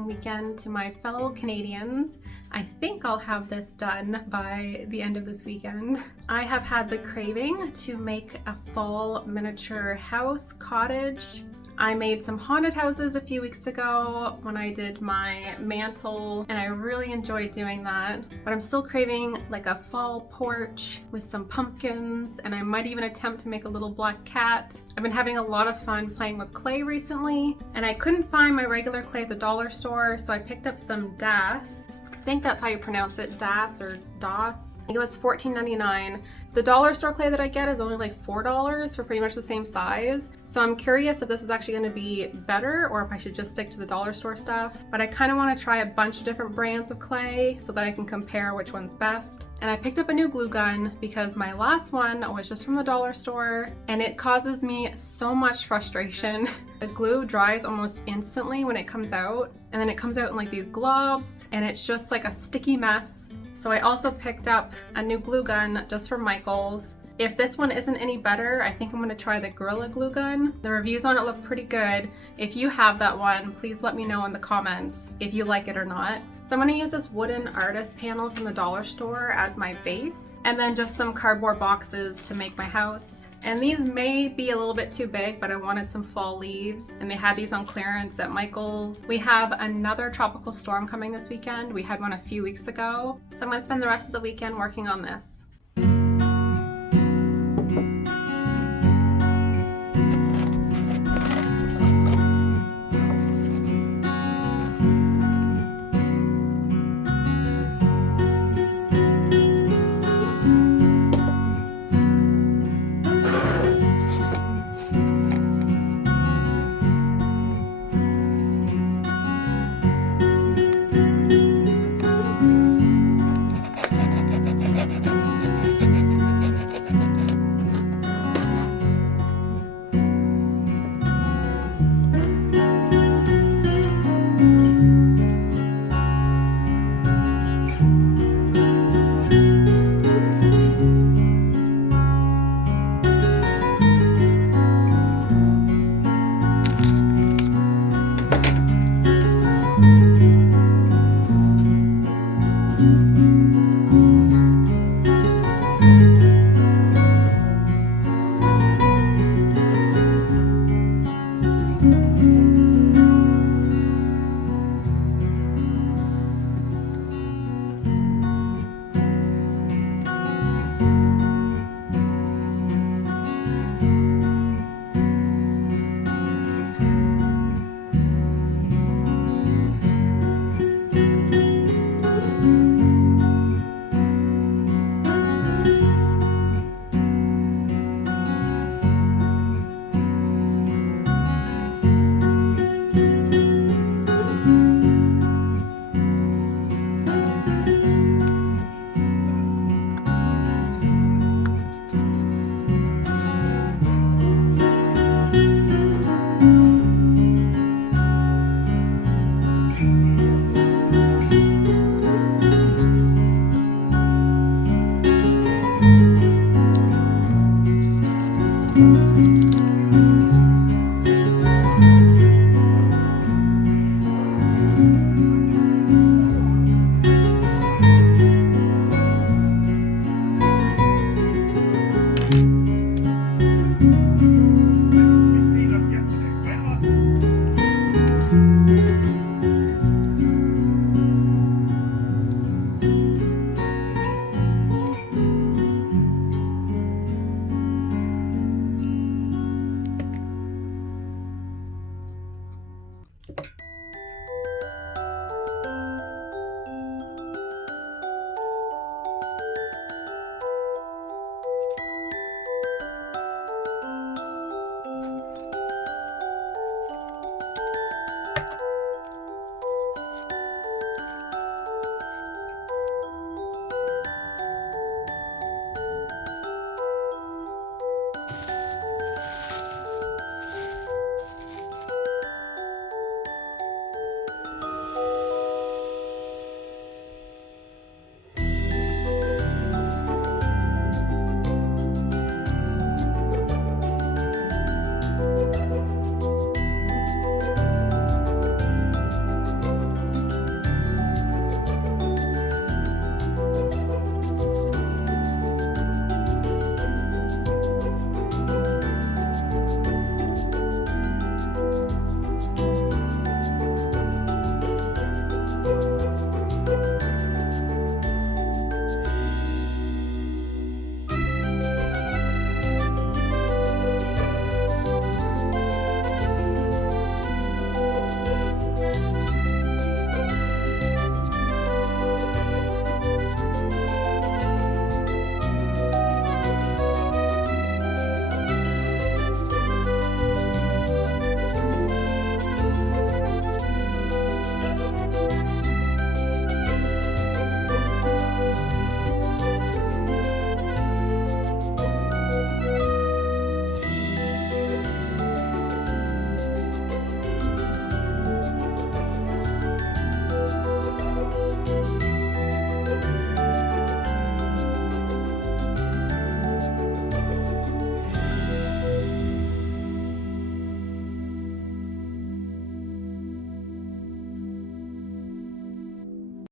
Thanksgiving weekend to my fellow Canadians. I think I'll have this done by the end of this weekend. I have had the craving to make a fall miniature house cottage. I made some haunted houses a few weeks ago when I did my mantle, and I really enjoyed doing that. But I'm still craving like a fall porch with some pumpkins, and I might even attempt to make a little black cat. I've been having a lot of fun playing with clay recently, and I couldn't find my regular clay at the dollar store, so I picked up some Das. I think that's how you pronounce it, Das or Das. I think it was $14.99. The dollar store clay that I get is only like $4 for pretty much the same size. So I'm curious if this is actually going to be better or if I should just stick to the dollar store stuff. But I kind of want to try a bunch of different brands of clay so that I can compare which one's best. And I picked up a new glue gun because my last one was just from the dollar store and it causes me so much frustration. The glue dries almost instantly when it comes out, and then it comes out in like these globs and it's just like a sticky mess. So I also picked up a new glue gun just for Michael's. If this one isn't any better, I think I'm going to try the Gorilla Glue Gun. The reviews on it look pretty good. If you have that one, please let me know in the comments if you like it or not. So I'm going to use this wooden artist panel from the dollar store as my base, and then just some cardboard boxes to make my house. And these may be a little bit too big, but I wanted some fall leaves, and they had these on clearance at Michael's. We have another tropical storm coming this weekend. We had one a few weeks ago. So I'm going to spend the rest of the weekend working on this.